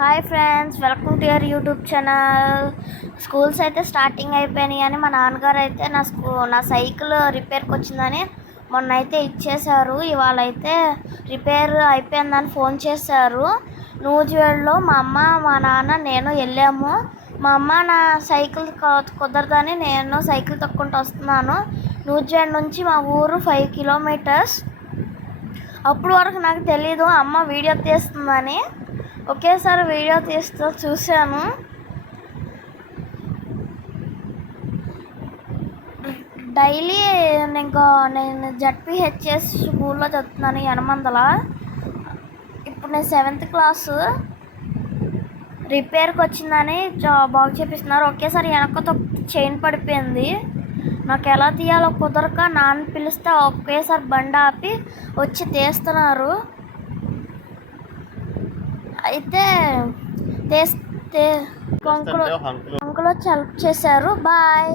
Hi friends, welcome to your YouTube channel. Schools అయితే starting అయిపోయినాయి అని మా నాన్నగారు అయితే నా సైకిల్ రిపేర్కి వచ్చిందని మొన్న అయితే ఇచ్చేశారు. ఇవాళ అయితే రిపేర్ అయిపోయిందని ఫోన్ చేశారు. నూజివేడ్లో మా అమ్మ, మా నాన్న, నేను వెళ్ళాము. మా అమ్మ నా సైకిల్ కుదరదని నేను సైకిల్ తొక్కుంటూ వస్తున్నాను. నూజివేడ్ నుంచి మా ఊరు 5 కిలోమీటర్స్. అప్పుడు వరకు నాకు తెలీదు అమ్మ వీడియో తీస్తుందని. ఒకేసారి వీడియో తీస్తూ చూశాను. డైలీ నేను జడ్పీహెచ్ఎస్ స్కూల్లో చదువుతున్నాను, యనమందల. ఇప్పుడు నేను 7th క్లాసు. రిపేర్కి వచ్చిందని బాగు చేపిస్తున్నారు. ఒకేసారి వెనకతో చైన్ పడిపోయింది. నాకు ఎలా తీయాలో కుదరక నాన్న పిలిస్తే ఒకేసారి బండి ఆపి వచ్చి తీస్తున్నారు. అయితే అంకుల్ వచ్చి హెల్ప్ చేశారు. బాయ్.